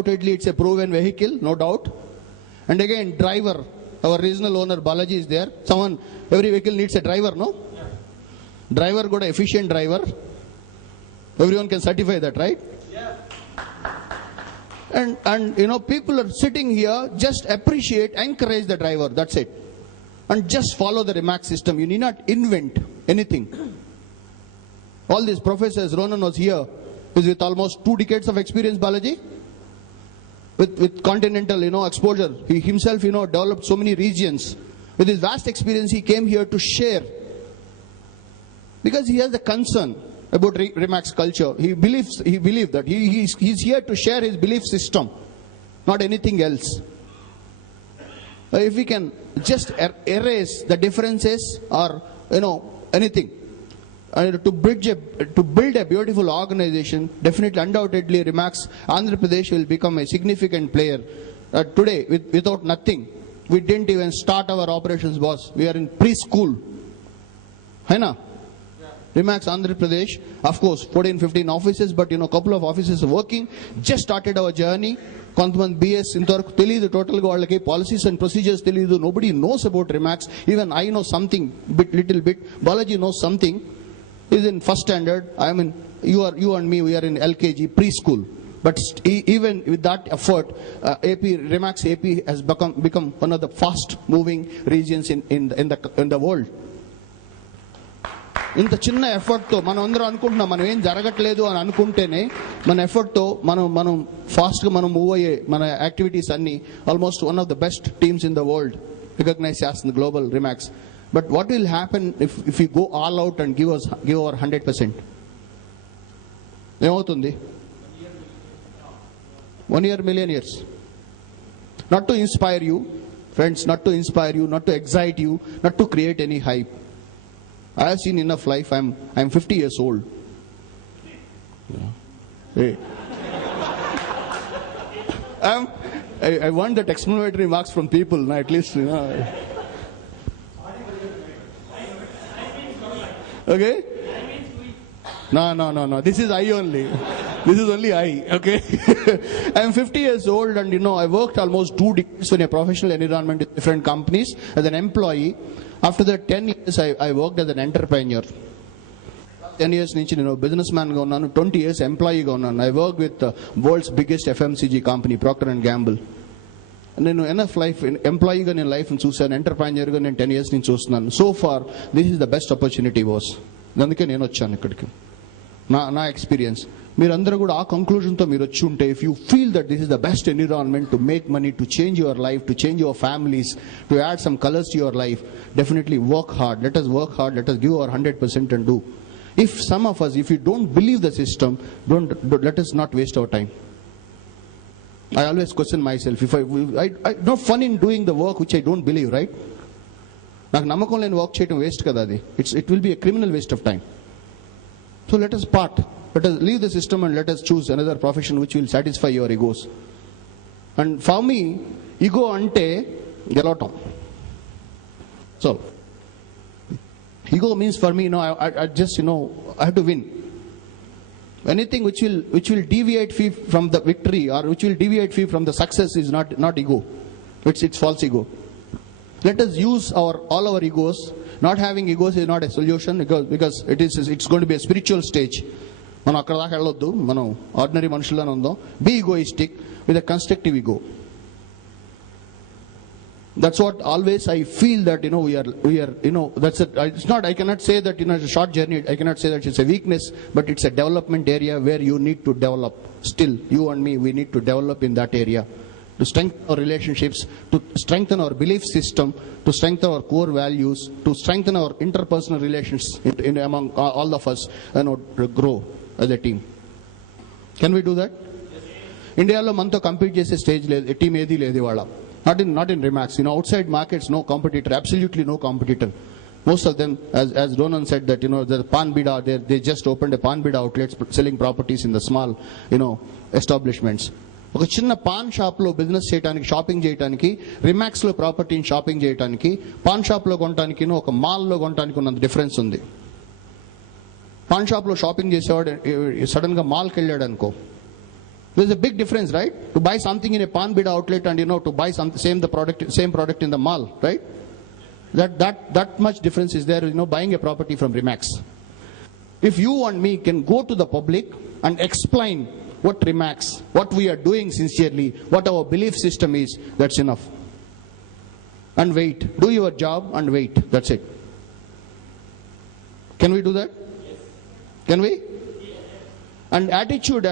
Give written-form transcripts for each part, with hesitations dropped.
Undoubtedly, it's a proven vehicle, no doubt. And again, driver, our regional owner Balaji is there. Every vehicle needs a driver, no? Yeah. Driver got an efficient driver. Everyone can certify that, right? Yeah. And people are sitting here, just appreciate, encourage the driver, that's it. And just follow the Remax system. You need not invent anything. All these professors, Ronan was here, is with almost 2 decades of experience, Balaji. With continental, exposure. He himself, developed so many regions. With his vast experience, he came here to share. Because he has a concern about Remax culture. He believed that. He's here to share his belief system, not anything else. If we can just erase the differences or, anything. To build a beautiful organization, definitely, undoubtedly, Remax Andhra Pradesh will become a significant player. Today, without nothing, we didn't even start our operations, boss. We are in preschool. Haina? Yeah. Remax Andhra Pradesh, of course, 14-15 offices, but couple of offices are working. Just started our journey. కొంతమంది బిఎస్ ఇంతవరకు తెలియదు టోటల్గా వాళ్ళకి policies and procedures తెలియదు. Nobody knows about Remax. Even I know something little bit. Balaji knows something. Is in first standard. I mean, you and me, we are in LKG preschool. But even with that effort, Remax AP has become one of the fast moving regions in the world. ఇంత చిన్న ఎఫర్ట్తో మనం అందరం అనుకుంటున్నాం మనం ఏం జరగట్లేదు అని అనుకుంటేనే మన ఎఫర్ట్తో మనం ఫాస్ట్గా మనం మూవ్ అయ్యే మన యాక్టివిటీస్ అన్ని almost one of the best teams in the world recognize చేస్తుంది global Remax. But what will happen if we go all out and give our 100%? ఏమవుతుంది? 1 year, million years. Not to inspire you, friends, not to inspire you, not to excite you, not to create any hype. I have seen enough life. I'm 50 years old. Yeah. Hey. I want that exclamatory marks from people, at least. Okay? No. This is I only. This is only I. Okay? I am 50 years old and I worked almost 2 decades in a professional environment with different companies as an employee. After that 10 years I worked as an entrepreneur. 10 years nunchi businessman ga unnanu, 20 years employee ga unnanu. I worked with the world's biggest FMCG company, Procter & Gamble. నేను enough life ఎంప్లాయీగా నేను లైఫ్ని చూశాను, ఎంటర్ప్రైనర్గా నేను 10 years నుంచి చూస్తున్నాను. So far this is the best opportunity was. అందుకే నేను వచ్చాను ఇక్కడికి. నా ఎక్స్పీరియన్స్ మీరందరూ కూడా ఆ కంక్లూజన్తో మీరు వచ్చి ఉంటే, if you feel that this is the best environment to make money, to change your life, to change your families, to add some colours to your life, definitely work hard. Let us work hard, let us give our 100% and do. If some of us, if you don't believe the system, don't let us not waste our time. I always question myself, if I no fun in doing the work which I don't believe, right? నాకు నమ్మకం లేని work చేయడం waste కదా అది. It will be a criminal waste of time. So let us part. Let us leave the system and let us choose another profession which will satisfy your egos. And for me, ego ante గెలవటం. So ego means for me, I just I have to win. Anything which will deviate from the victory or which will deviate from the success is not ego. It's false ego. Let us use all our egos. Not having egos is not a solution because it's going to be a spiritual stage. మనం అక్కడ దాకా వెళ్ళొద్దు, మనం ordinary మనుషుల్లోనే ఉందాం. Be egoistic with a constructive ego. That's what always I feel that we are that's it. It's not, I cannot say that it's a short journey, I cannot say that it's a weakness, but it's a development area where you need to develop. Still, you and me, we need to develop in that area to strengthen our relationships, to strengthen our belief system, to strengthen our core values, to strengthen our interpersonal relations among all of us, to grow as a team. Can we do that? ఇండియాలో మనతో compete చేసే stage లేదు, team ఏది లేదు ఇవాళ. Not in Remax. Outside markets, no competitor, absolutely no competitor. Most of them, as Ronan said, that the Pan Bida, they just opened a Pan Bida outlets selling properties in the small, establishments. ఒక చిన్న pan షాప్లో business చేయడానికి, shopping చేయడానికి, రిమాక్స్లో ప్రాపర్టీని shopping చేయడానికి, pan షాప్లో కొనడానికి, ఒక మాల్లో కొనడానికి ఉన్నంత డిఫరెన్స్ ఉంది. పాన్ షాప్లో షాపింగ్ చేసేవాడు సడన్గా మాల్కి వెళ్ళాడు అనుకో, There's a big difference, right? To buy something in a Pan Bida outlet and to buy same product in the mall, right? That much difference is there, buying a property from Remax. If you and me can go to the public and explain what Remax, what we are doing sincerely, what our belief system is, that's enough. And wait. Do your job and wait. That's it. Can we do that? Yes. Can we? Yes. And attitude,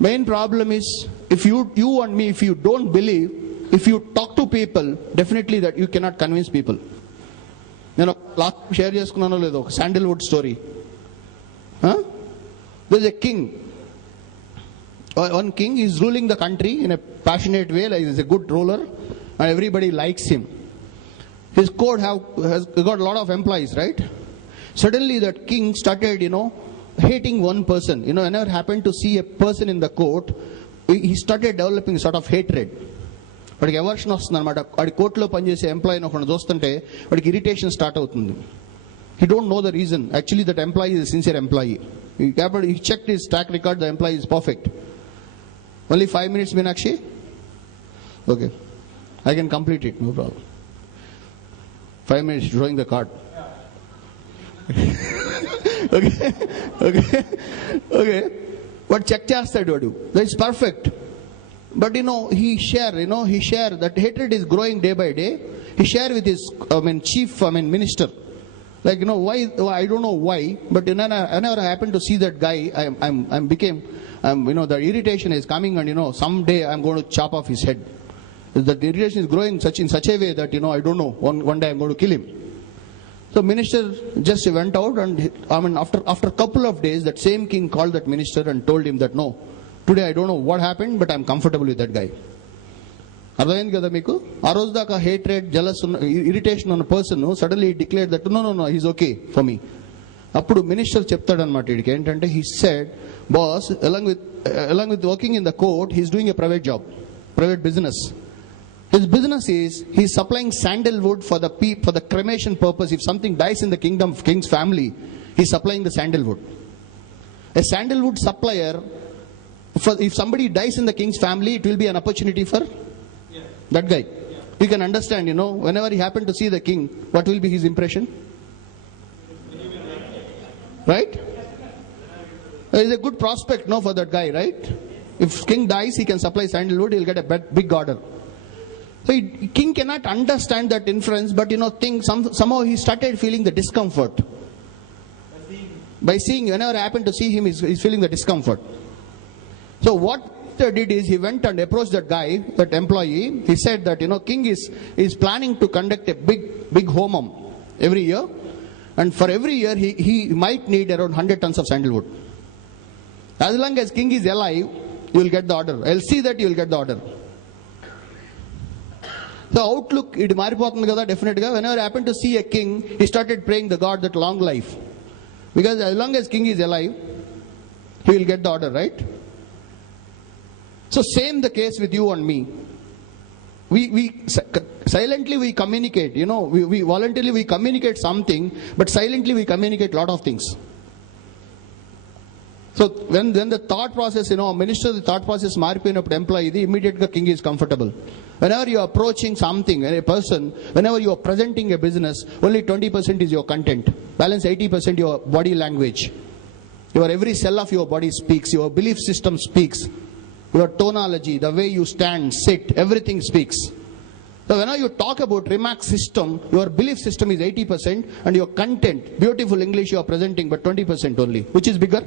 main problem is, if you and me, if you don't believe, if you talk to people, definitely that you cannot convince people. Last share cheskunnano ledo sandalwood story. There's a king. One king is ruling the country in a passionate way, like he's a good ruler, and everybody likes him. His court has got a lot of employees, right? Suddenly that king started, hating one person. Whenever happened to see a person in the court, he started developing sort of hatred. వాడికి aversion వస్తుంది అనమాట. వాడి కోర్టులో పనిచేసే ఎంప్లాయీని ఒకటి చూస్తుంటే వాడికి irritation start అవుతుంది. He don't know the reason. Actually, that employee is a sincere employee. He checked his track record. The employee is perfect. Only 5 minutes, Meenakshi? Okay. I can complete it. No problem. 5 minutes drawing the card. Okay. What check chestadu vadu? That is perfect. But he share that hatred is growing day by day. He share with his minister. Like, why, I don't know why, but whenever I happen to see that guy, the irritation is coming, and someday I'm going to chop off his head. The irritation is growing in such a way that, I don't know, one day I'm going to kill him. So minister just went out, and after a couple of days, that same king called that minister and told him that, no, today I don't know what happened, but I'm comfortable with that guy. అర్థమైంది కదా మీకు? ఆ రోజు దాకా hatred, jealous, irritation ఉన్న person suddenly declared that no he's okay for me. అప్పుడు minister చెప్తాడనమాట వీడికి ఏంటంటే, he said, boss, along with working in the court, he's doing a private business. His business is, he's supplying sandalwood for the cremation purpose. If something dies in the king's family, he's supplying the sandalwood. A sandalwood supplier, if somebody dies in the king's family, it will be an opportunity for that guy. You can understand, whenever he happened to see the king, what will be his impression? Right? There is a good prospect, for that guy, right? If king dies, he can supply sandalwood, he'll get a big order. So king cannot understand that inference, but somehow he started feeling the discomfort. By seeing, whenever I happen to see him, he's feeling the discomfort. So what he did is, he went and approached that guy, that employee. He said that, king is planning to conduct a big homam every year, and for every year he might need around 100 tons of sandalwood. As long as king is alive, you will get the order. I'll see that you will get the order. The outlook, it maripotundi kada definitely. Whenever I happened to see a king, he started praying the God that long life, because as long as king is alive, he will get the order, right? So same the case with you and me. We silently we communicate, we voluntarily we communicate something, but silently we communicate lot of things. So when the thought process, minister, the thought process maripoyinappudu employee, the immediate king is comfortable. Whenever you are approaching something, a person, whenever you are presenting a business, only 20% is your content. Balance 80% your body language. Every cell of your body speaks, your belief system speaks. Your tonology, the way you stand, sit, everything speaks. So whenever you talk about Remax system, your belief system is 80%, and your content, beautiful English you are presenting, but 20% only. Which is bigger?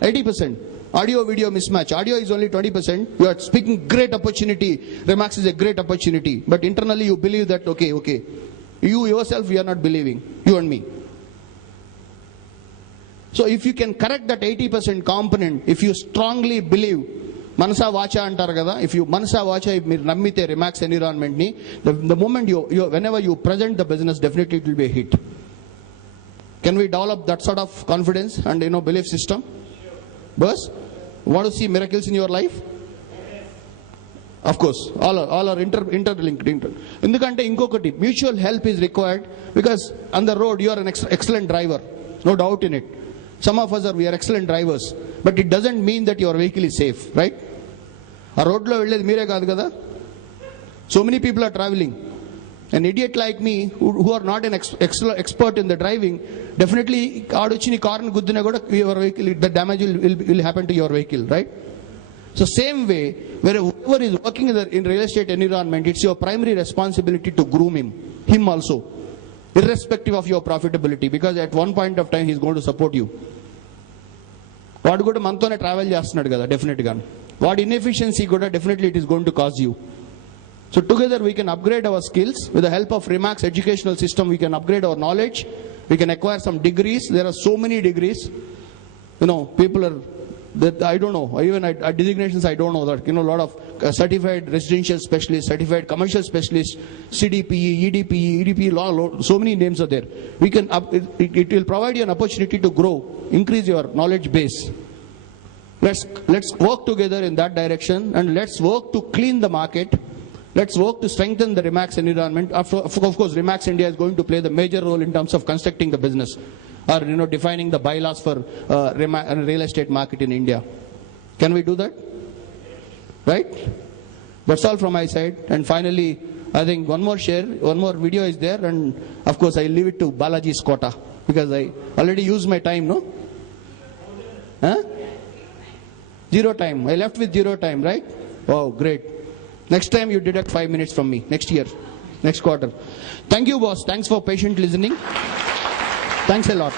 80%. Audio video mismatch. Audio is only 20%. You are speaking great opportunity. Remax is a great opportunity. But internally you believe that, okay. You yourself, you are not believing. You and me. So if you can correct that 80% component, if you strongly believe, manasa vacha antaru kada, if you manasa vacha meer nammite Remax environment ni, the moment whenever you present the business, definitely it will be a hit. Can we develop that sort of confidence and belief system? Boss, want to see miracles in your life? Of course, all are interlinked. Endukante inkokati, mutual help is required, because on the road you are an excellent driver, no doubt in it. Some of us we are excellent drivers, but it doesn't mean that your vehicle is safe, right? A road lo velledi mere kaadu kada. So many people are traveling. An idiot like me, who are not an expert in the driving, definitely aadochini car ni guddina kuda your vehicle, the damage will happen to your vehicle, right? So same way, whoever is working in real estate environment, it's your primary responsibility to groom him also, irrespective of your profitability, because at one point of time he's going to support you. వాడు కూడా మనతోనే travel చేస్తున్నాడు కదా, డెఫినెట్గా వాడి inefficiency కూడా definitely it is going to cause you. So together we can upgrade our skills. With the help of Remax educational system, we can upgrade our knowledge. We can acquire some degrees. There are so many degrees. You know, people are, I don't know, even at designations I don't know that, you know, a lot of certified residential specialists, certified commercial specialists, CDPE, EDPE, so many names are there. We can, it will provide you an opportunity to grow, increase your knowledge base. Let's work together in that direction, and let's work to clean the market. Let's work to strengthen the Remax environment. Of course, Remax India is going to play the major role in terms of constructing the business, or defining the bylaws for real estate market in India. Can we do that? Right? That's all from my side. And finally, I think one more video is there, and of course I leave it to Balaji's quota, because I already used my time, no? Huh? Zero time. I left with zero time, right? Oh, great. Next time you deduct 5 minutes from me. Next year. Next quarter. Thank you, boss. Thanks for patient listening. Thanks a lot.